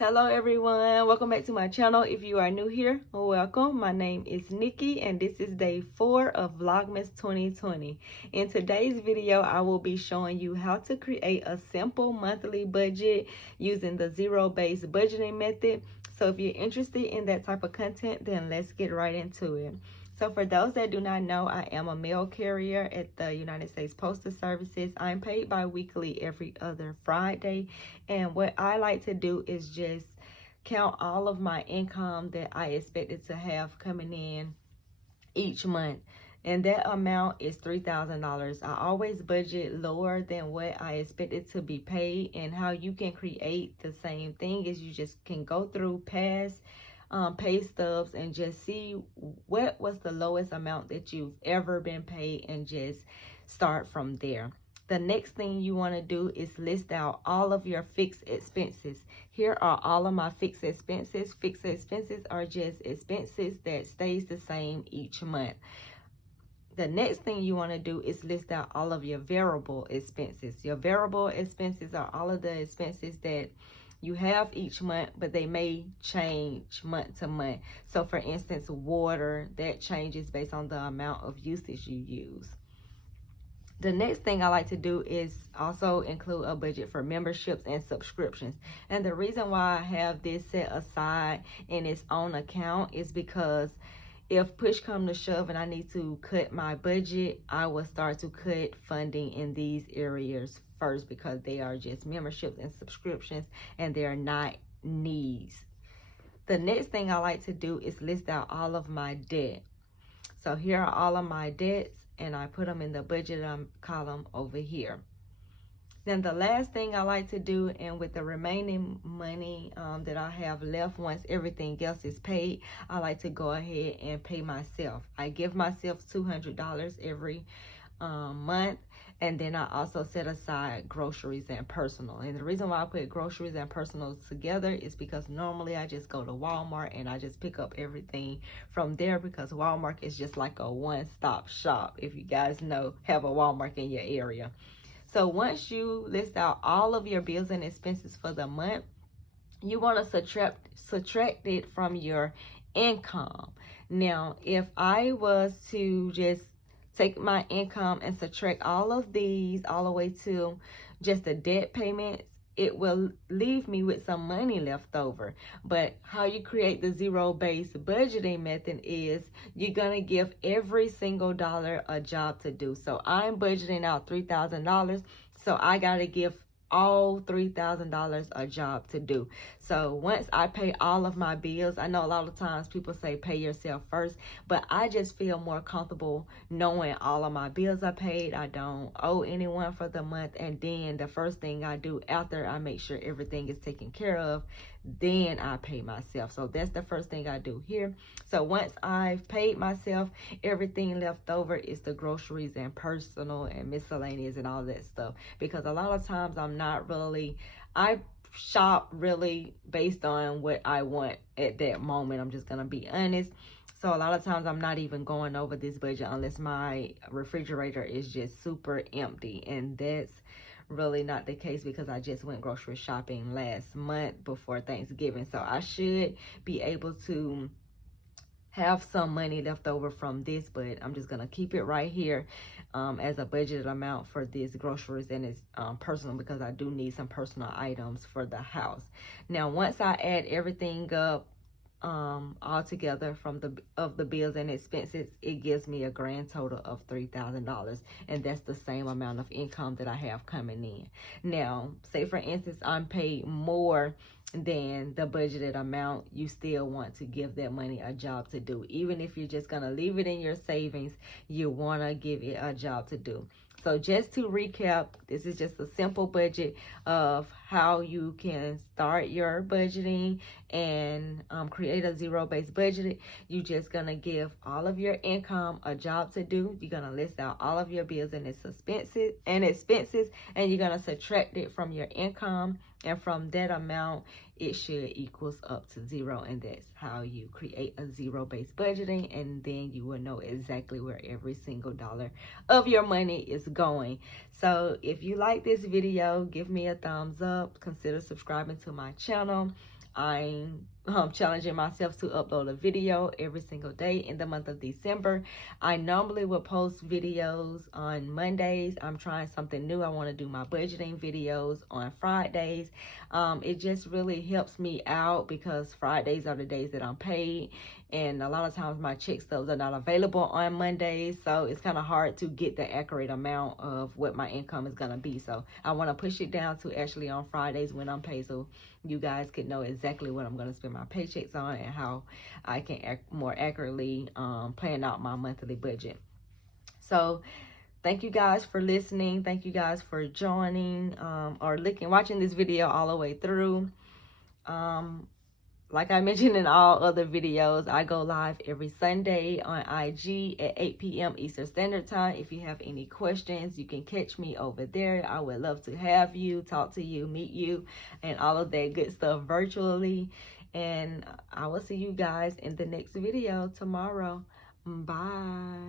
Hello everyone, welcome back to my channel. If you are new here, welcome. My name is Nikki and this is day 4 of Vlogmas 2020. In today's video, I will be showing you how to create a simple monthly budget using the zero-based budgeting method. So if you're interested in that type of content, then let's get right into it. So for those that do not know, I am a mail carrier at the United States Postal Services. I'm paid bi-weekly every other Friday. And what I like to do is just count all of my income that I expected to have coming in each month. And that amount is $3,000. I always budget lower than what I expected to be paid. And how you can create the same thing is you just can go through past pay stubs and just see what was the lowest amount that you've ever been paid and just start from there. The next thing you want to do is list out all of your fixed expenses. Here are all of my fixed expenses. Fixed expenses are just expenses that stays the same each month. The next thing you want to do is list out all of your variable expenses. Your variable expenses are all of the expenses that you have each month, but they may change month to month. So for instance, water, that changes based on the amount of usage you use. The next thing I like to do is also include a budget for memberships and subscriptions. And the reason why I have this set aside in its own account is because if push come to shove and I need to cut my budget, I will start to cut funding in these areas first because they are just memberships and subscriptions and they're not needs. The next thing I like to do is list out all of my debt. So here are all of my debts and I put them in the budget column over here. Then the last thing I like to do, and with the remaining money that I have left once everything else is paid, I like to go ahead and pay myself. I give myself $200 every month, and then I also set aside groceries and personal. And the reason why I put groceries and personal together is because normally I just go to Walmart and I just pick up everything from there because Walmart is just like a one-stop shop. If you guys know, have a Walmart in your area. So once you list out all of your bills and expenses for the month, you want to subtract it from your income. Now, if I was to just take my income and subtract all of these all the way to just the debt payments, it will leave me with some money left over. But how you create the zero-based budgeting method is you're going to give every single dollar a job to do. So I'm budgeting out $3,000. So I got to give all $3,000 a job to do. So once I pay all of my bills, I know a lot of times people say pay yourself first, but I just feel more comfortable knowing all of my bills are paid. I don't owe anyone for the month. And then the first thing I do after I make sure everything is taken care of, then I pay myself. So that's the first thing I do here. So once I've paid myself, everything left over is the groceries and personal and miscellaneous and all that stuff. Because a lot of times I shop really based on what I want at that moment. I'm just gonna be honest. So a lot of times I'm not even going over this budget unless my refrigerator is just super empty, and that's really not the case because I just went grocery shopping last month before Thanksgiving. So I should be able to have some money left over from this, but I'm just gonna keep it right here as a budgeted amount for this groceries and it's personal because I do need some personal items for the house. Now once I add everything up all together from the bills and expenses, it gives me a grand total of $3,000, and that's the same amount of income that I have coming in. Now say for instance I'm paid more than the budgeted amount, you still want to give that money a job to do. Even if you're just gonna leave it in your savings, you want to give it a job to do. So just to recap, this is just a simple budget of how you can start your budgeting and create a zero-based budget. You're just going to give all of your income a job to do. You're going to list out all of your bills and expenses, and you're going to subtract it from your income. And from that amount, it should equals up to zero. And that's how you create a zero-based budgeting. And then you will know exactly where every single dollar of your money is going. So if you like this video, give me a thumbs up. up, consider subscribing to my channel. I'm challenging myself to upload a video every single day in the month of December. I normally will post videos on Mondays. I'm trying something new. I want to do my budgeting videos on Fridays. It just really helps me out because Fridays are the days that I'm paid, and a lot of times my check stubs are not available on Mondays, so it's kind of hard to get the accurate amount of what my income is going to be. So I want to push it down to actually on Fridays when I'm paid, so you guys can know exactly what I'm going to spend my paychecks on and how I can more accurately plan out my monthly budget. So thank you guys for listening. Thank you guys for joining or watching this video all the way through. Like I mentioned in all other videos, I go live every Sunday on IG at 8 p.m. Eastern Standard Time. If you have any questions, you can catch me over there. I would love to have you, talk to you, meet you, and all of that good stuff virtually. And I will see you guys in the next video tomorrow. Bye.